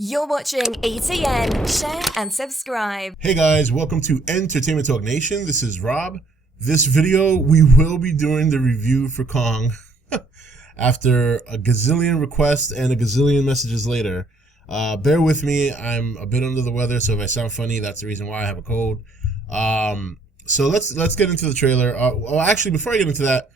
You're watching E.T.N. Share and subscribe. Hey guys, welcome to Entertainment Talk Nation. This is Rob. This video, we will be doing the review for Kong after a gazillion requests and a gazillion messages later. Bear with me, I'm a bit under the weather, so if I sound funny, that's the reason why I have a cold. So let's get into the trailer. Well, actually, before I get into that,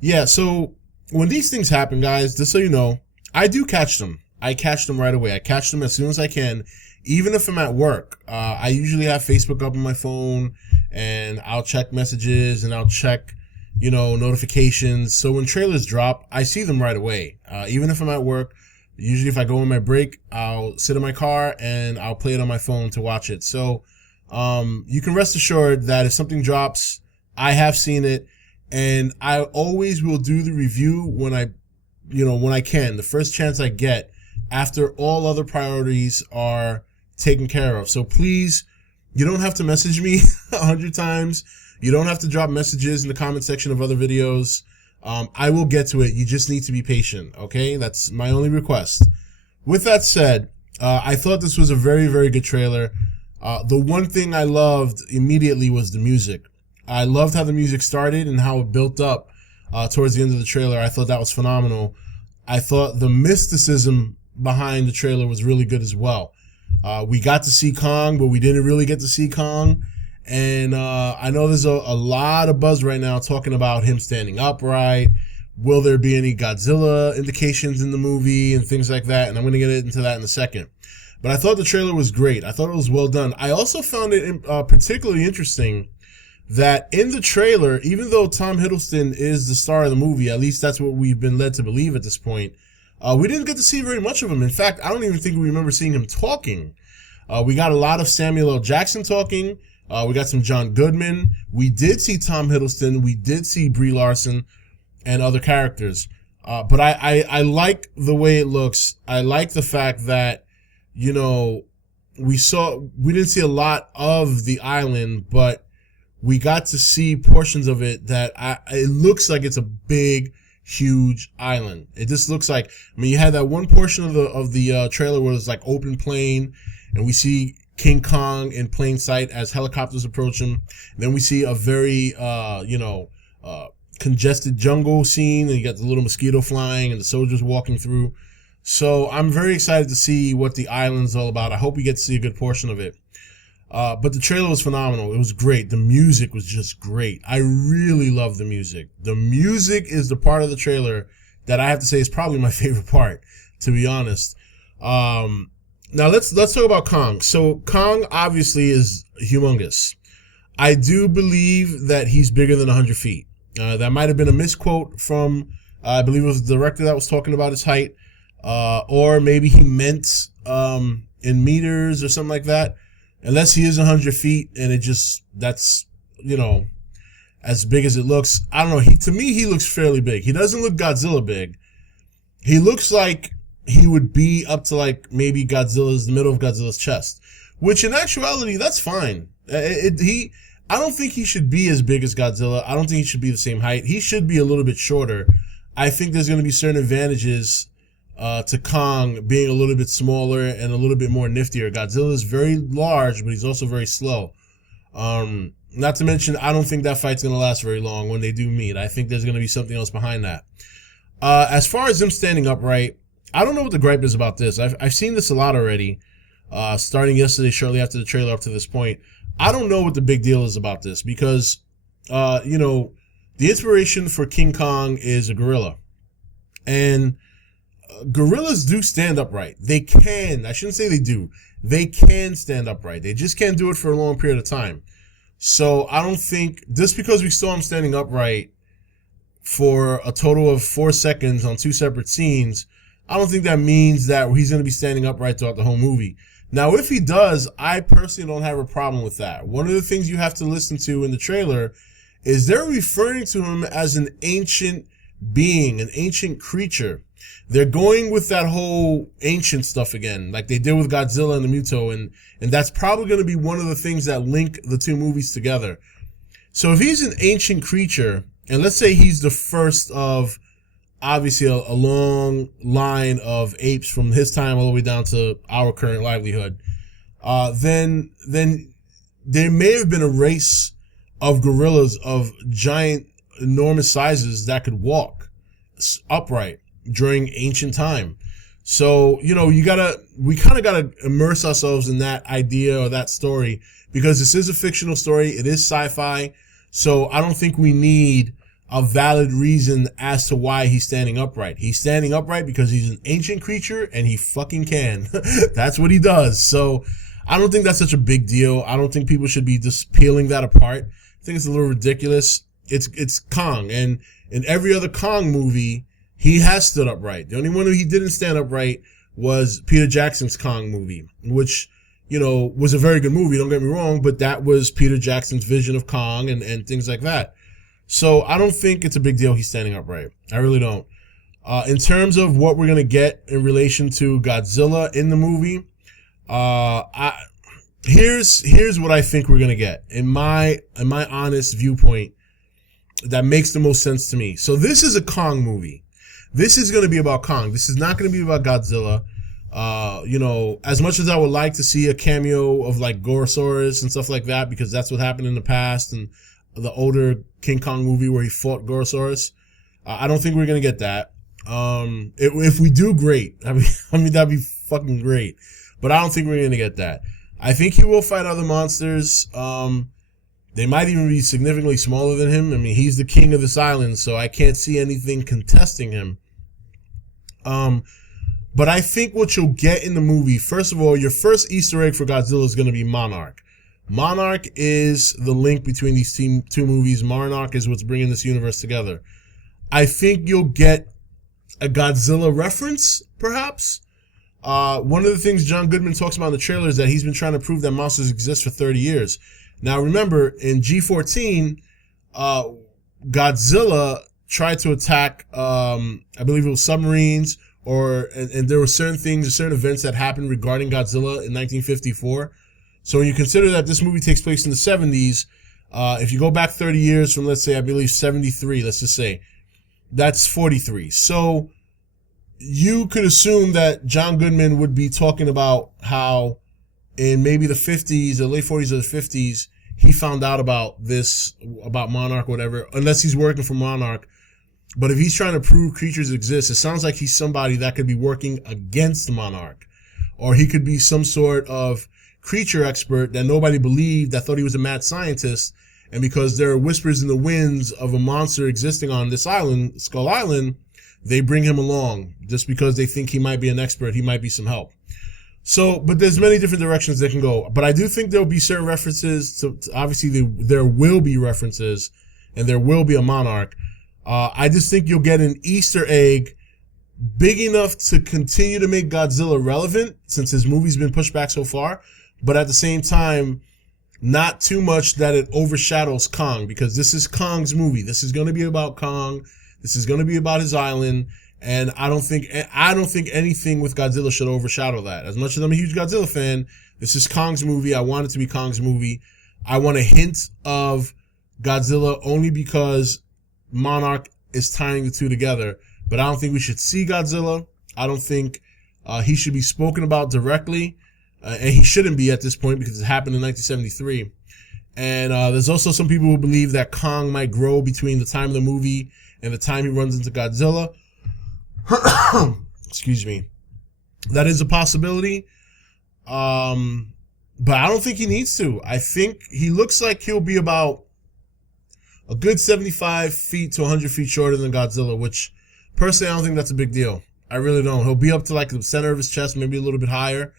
yeah, so when these things happen, guys, just so you know, I do catch them. I catch them right away. I catch them as soon as I can, even if I'm at work. I usually have Facebook up on my phone, and I'll check messages and I'll check, notifications. So when trailers drop, I see them right away. Even if I'm at work, usually if I go on my break, I'll sit in my car and I'll play it on my phone to watch it. So you can rest assured that if something drops, I have seen it, and I always will do the review when I can, the first chance I get, after all other priorities are taken care of. So please, you don't have to message me 100 times. You don't have to drop messages in the comment section of other videos. I will get to it. You just need to be patient, okay? That's my only request. With that said, I thought this was a very, very good trailer. The one thing I loved immediately was the music. I loved how the music started and how it built up towards the end of the trailer. I thought that was phenomenal. I thought the mysticism behind the trailer was really good as well. We got to see Kong, but we didn't really get to see Kong. And I know there's a lot of buzz right now talking about him standing upright. Will there be any Godzilla indications in the movie and things like that? And I'm going to get into that in a second. But I thought the trailer was great. I thought it was well done. I also found it particularly interesting that in the trailer, even though Tom Hiddleston is the star of the movie, at least that's what we've been led to believe at this point, we didn't get to see very much of him. In fact, I don't even think we remember seeing him talking. We got a lot of Samuel L. Jackson talking. We got some John Goodman. We did see Tom Hiddleston. We did see Brie Larson and other characters. But I like the way it looks. I like the fact that, we didn't see a lot of the island, but we got to see portions of it that it looks like it's a big, huge island. It just looks like, you had that one portion of the trailer where it's like open plain, and we see King Kong in plain sight as helicopters approach him. And then we see a very, congested jungle scene, and you got the little mosquito flying and the soldiers walking through. So I'm very excited to see what the island's all about. I hope we get to see a good portion of it. But the trailer was phenomenal. It was great. The music was just great. I really love the music. The music is the part of the trailer that I have to say is probably my favorite part, to be honest. Now let's talk about Kong. So Kong obviously is humongous. I do believe that he's bigger than 100 feet. That might have been a misquote from, I believe it was the director that was talking about his height. Or maybe he meant in meters or something like that. Unless he is 100 feet and that's, as big as it looks. I don't know. To me, he looks fairly big. He doesn't look Godzilla big. He looks like he would be up to like maybe the middle of Godzilla's chest, which in actuality, that's fine. I don't think he should be as big as Godzilla. I don't think he should be the same height. He should be a little bit shorter. I think there's going to be certain advantages to Kong being a little bit smaller and a little bit more niftier. Godzilla is very large, but he's also very slow. Not to mention, I don't think that fight's going to last very long when they do meet. I think there's going to be something else behind that. As far as him standing upright, I don't know what the gripe is about this. I've seen this a lot already, starting yesterday, shortly after the trailer up to this point. I don't know what the big deal is about this because, the inspiration for King Kong is a gorilla. And gorillas do stand upright. They can. I shouldn't say they do. They can stand upright. They just can't do it for a long period of time. So I don't think, just because we saw him standing upright for a total of 4 seconds on 2 separate scenes, I don't think that means that he's going to be standing upright throughout the whole movie. Now, if he does, I personally don't have a problem with that. One of the things you have to listen to in the trailer is they're referring to him as an ancient being, an ancient creature. They're going with that whole ancient stuff again, like they did with Godzilla and the Muto, and that's probably going to be one of the things that link the two movies together. So if he's an ancient creature, and let's say he's the first of, obviously a long line of apes from his time all the way down to our current livelihood, then there may have been a race of gorillas of giant, enormous sizes that could walk upright during ancient time. So, we kind of gotta immerse ourselves in that idea or that story, because this is a fictional story. It is sci-fi. So I don't think we need a valid reason as to why he's standing upright. He's standing upright because he's an ancient creature and he fucking can. That's what he does. So I don't think that's such a big deal. I don't think people should be just peeling that apart. I think it's a little ridiculous. It's Kong, and in every other Kong movie, he has stood upright. The only one who he didn't stand upright was Peter Jackson's Kong movie, which, was a very good movie, don't get me wrong, but that was Peter Jackson's vision of Kong and things like that. So I don't think it's a big deal he's standing upright. I really don't. In terms of what we're going to get in relation to Godzilla in the movie, here's what I think we're going to get in my honest viewpoint that makes the most sense to me. So this is a Kong movie. This is going to be about Kong. This is not going to be about Godzilla. As much as I would like to see a cameo of like Gorosaurus and stuff like that, because that's what happened in the past and the older King Kong movie where he fought Gorosaurus, I don't think we're going to get that. If we do, great. I mean, that'd be fucking great. But I don't think we're going to get that. I think he will fight other monsters. They might even be significantly smaller than him. I mean, he's the king of this island, so I can't see anything contesting him. But I think what you'll get in the movie, first of all, your first Easter egg for Godzilla is going to be Monarch. Monarch is the link between these two movies. Monarch is what's bringing this universe together. I think you'll get a Godzilla reference, perhaps. One of the things John Goodman talks about in the trailer is that he's been trying to prove that monsters exist for 30 years. Now, remember, in G14, Godzilla tried to attack, I believe it was submarines, and there were certain things, certain events that happened regarding Godzilla in 1954. So when you consider that this movie takes place in the 70s, if you go back 30 years from, let's say, I believe 73, let's just say, that's 43. So you could assume that John Goodman would be talking about how in maybe the 50s or late 40s or the 50s, he found out about Monarch or whatever, unless he's working for Monarch. But if he's trying to prove creatures exist, it sounds like he's somebody that could be working against Monarch. Or he could be some sort of creature expert that nobody believed, that thought he was a mad scientist. And because there are whispers in the winds of a monster existing on this island, Skull Island, they bring him along just because they think he might be an expert, he might be some help. So, but there's many different directions they can go. But I do think there'll be certain references to obviously there will be references and there will be a Monarch. I just think you'll get an Easter egg big enough to continue to make Godzilla relevant since his movie's been pushed back so far. But at the same time, not too much that it overshadows Kong, because this is Kong's movie. This is going to be about Kong. This is going to be about his island. And I don't think anything with Godzilla should overshadow that. As much as I'm a huge Godzilla fan, this is Kong's movie. I want it to be Kong's movie. I want a hint of Godzilla only because Monarch is tying the two together. But I don't think we should see Godzilla. I don't think he should be spoken about directly. And he shouldn't be at this point because it happened in 1973. And there's also some people who believe that Kong might grow between the time of the movie and the time he runs into Godzilla. Excuse me. That is a possibility. But I don't think he needs to. I think he looks like he'll be about a good 75 feet to 100 feet shorter than Godzilla, which personally I don't think that's a big deal. I really don't. He'll be up to like the center of his chest, maybe a little bit higher.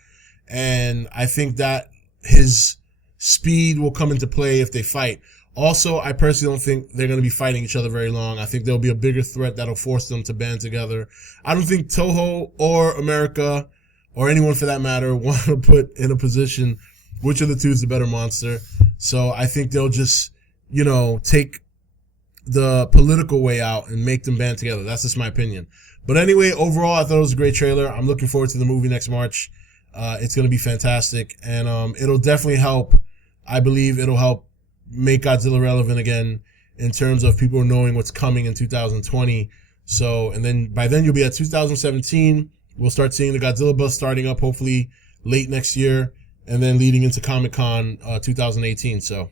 And I think that his speed will come into play if they fight. Also, I personally don't think they're going to be fighting each other very long. I think there'll be a bigger threat that'll force them to band together. I don't think Toho or America or anyone for that matter want to put in a position which of the two is the better monster. So I think they'll just, take the political way out and make them band together. That's just my opinion. But anyway, overall, I thought it was a great trailer. I'm looking forward to the movie next March. It's going to be fantastic. And it'll definitely help. I believe it'll help make Godzilla relevant again in terms of people knowing what's coming in 2020. So, and then by then you'll be at 2017. We'll start seeing the Godzilla bus starting up hopefully late next year, and then leading into Comic-Con 2018. So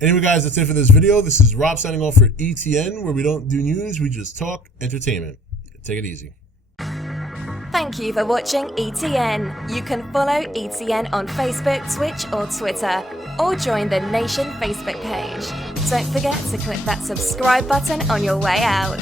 anyway, guys, that's it for this video. This is Rob signing off for E.T.N, where we don't do news, we just talk entertainment. Take it easy. Thank you for watching E.T.N. You can follow E.T.N on Facebook, Twitch or Twitter, or join the Nation Facebook page. Don't forget to click that subscribe button on your way out.